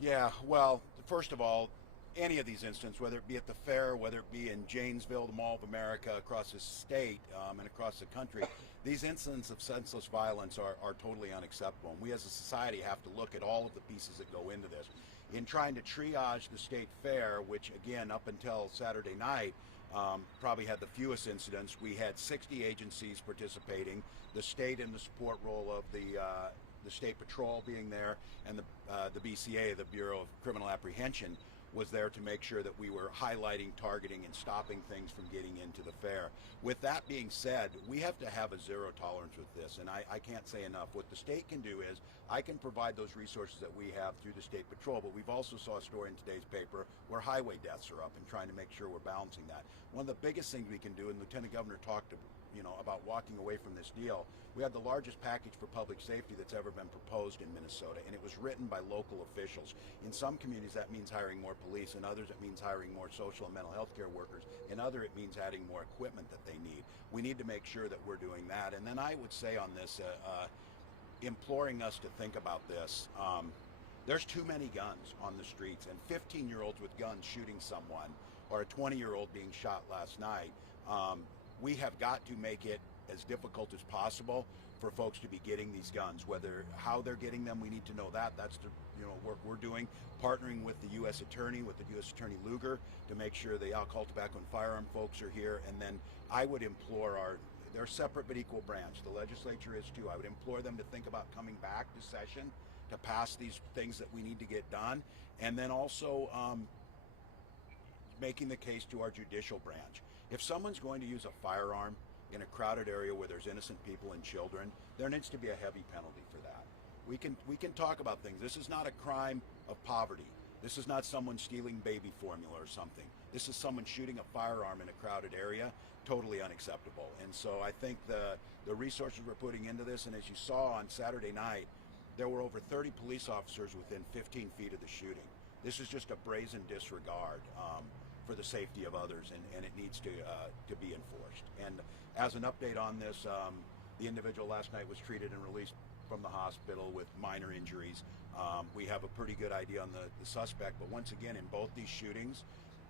Yeah, well, first of all, any of these incidents, whether it be at the fair, whether it be in Janesville, the Mall of America, across the state and across the country, these incidents of senseless violence are totally unacceptable. And we as a society have to look at all of the pieces that go into this. In trying to triage the state fair, which again, up until Saturday night, probably had the fewest incidents, we had 60 agencies participating, the state in the support role of the state patrol being there, and the BCA, the Bureau of Criminal Apprehension, was there to make sure that we were highlighting, targeting, and stopping things from getting into the fair. With that being said, we have to have a zero tolerance with this, and I can't say enough. What the state can do is, I can provide those resources that we have through the state patrol, but we've also saw a story in today's paper where highway deaths are up and trying to make sure we're balancing that. One of the biggest things we can do, and Lieutenant Governor talked about walking away from this deal. We have the largest package for public safety that's ever been proposed in Minnesota, and it was written by local officials. In some communities, that means hiring more police. In others, it means hiring more social and mental health care workers. In other, it means adding more equipment that they need. We need to make sure that we're doing that. And then I would say on this, imploring us to think about this. There's too many guns on the streets, and 15-year-olds with guns shooting someone, or a 20-year-old being shot last night. We have got to make it as difficult as possible for folks to be getting these guns. Whether how they're getting them, we need to know that. That's the work we're doing, partnering with the U.S. Attorney, with the U.S. Attorney Lugar, to make sure the alcohol, tobacco, and firearm folks are here. And then I would implore they're separate but equal branch. The legislature is too. I would implore them to think about coming back to session to pass these things that we need to get done, and then also making the case to our judicial branch. If someone's going to use a firearm in a crowded area where there's innocent people and children, there needs to be a heavy penalty for that. We can talk about things. This is not a crime of poverty. This is not someone stealing baby formula or something. This is someone shooting a firearm in a crowded area. Totally unacceptable. And so I think the resources we're putting into this, and as you saw on Saturday night, there were over 30 police officers within 15 feet of the shooting. This is just a brazen disregard for the safety of others, and it needs to be enforced. And as an update on this, the individual last night was treated and released from the hospital with minor injuries. We have a pretty good idea on the suspect, but once again, in both these shootings,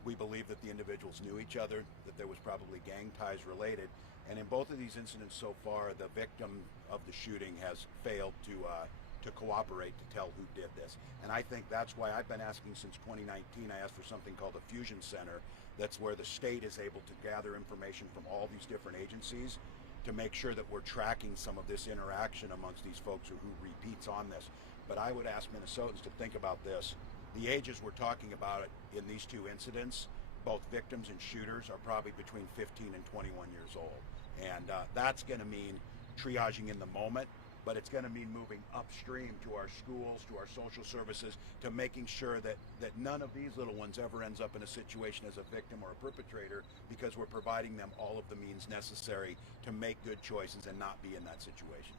we believe that the individuals knew each other, that there was probably gang ties related, and in both of these incidents so far, the victim of the shooting has failed to cooperate to tell who did this. And I think that's why I've been asking since 2019. I asked for something called a fusion center. That's where the state is able to gather information from all these different agencies to make sure that we're tracking some of this interaction amongst these folks who repeats on this. But I would ask Minnesotans to think about this. The ages we're talking about in these two incidents, both victims and shooters, are probably between 15 and 21 years old. And that's going to mean triaging in the moment, but it's going to mean moving upstream to our schools, to our social services, to making sure that none of these little ones ever ends up in a situation as a victim or a perpetrator, because we're providing them all of the means necessary to make good choices and not be in that situation.